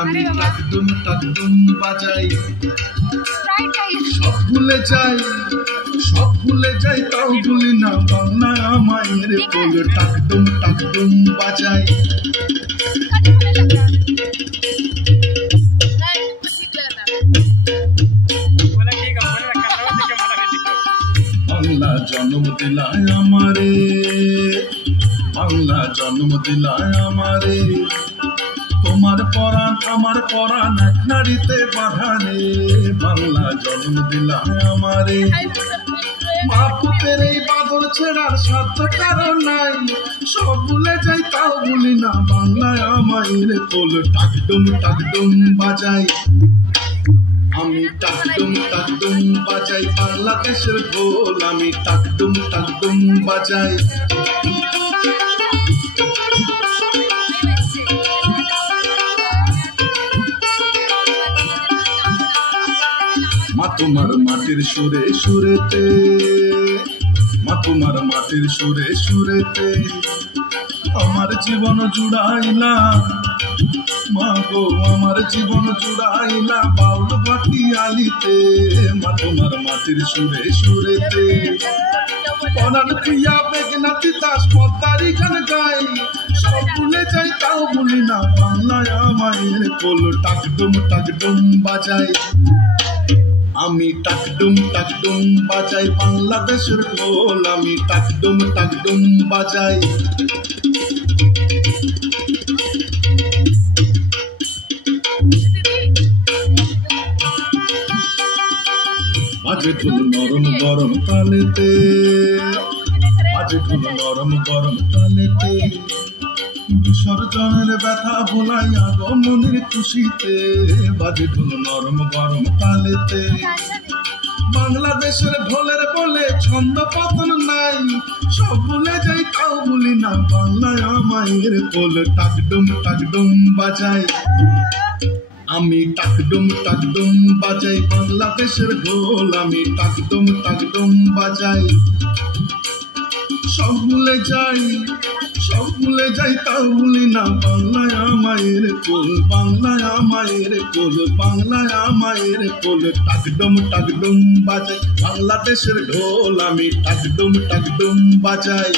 আমি টাকডুম বাজাই। সব ভুলে যাই তাও ভুলি না বাংলা মায়ের কোল। টাকডুম বাজাই। বাংলা জন্ম দিলায় আমারে, বাংলা জন্ম দিলায় আমারে। তোমার পরাণ আমার পরাণ এক নাড়িতে বাঁধা রে। বাংলা জন্ম দিলায় আমারে। মা পুতের এই বাদর ছেড়ার সাধ্য কারণ নাই। সব ভুলে যাই তাও ভুলি না বাংলায় আমায়ের কোল। টাকডুম বাজাই। আমি টাকডুম বাজাই বাংলাদেশের ঢোল। আমি টাকডুম বাজাই। মা তোমার মাটির সুরে সুরেতে, মা তোমার মাটির সুরে সুরেতে আমার জীবন জুড়াইলা। মা গো আমার জীবন জুড়াইলা বাউল বাটি আলিতে। মা তোমার মাটির সুরে সুরেতে পরাণ প্রিয়া বেগনা তিতাস পদ্মারি গান গাই। সব ভুলে যাই তাও ভুলি না বাংলায় আমায়ের কোল। টাকডুম বাজাই। আমি টাকডুম বাজাই বাংলাদেশের ঢোল। আমি টাকডুম বাজাই। বাজে ঢোল নরম গরম তালেতে, বাজে ঢোল নরম গরম তালেতে বিসর্জনের ব্যথা ভোলাই আগমনের খুশিতে। বাজে ঢোল নরম গরম তালেতে বাংলাদেশের ঢোলের বলে ছন্দ পতন নাই। সব ভুলে যাই তাও ভুলি না বাংলায় আমায়ের কোল। টাকডুম বাজাই। আমি টাকডুম বাজাই বাংলাদেশের ঢোল। আমি টাকডুম বাজাই। সব ভুলে যাই তাও ভুলি না বাংলায় আমায়ের কোল। বাংলায় আমায়ের কোল। বাংলায় আমায়ের কোল। টাকডুম বাজাই বাংলাদেশের ঢোল। আমি টাকডুম বাজাই।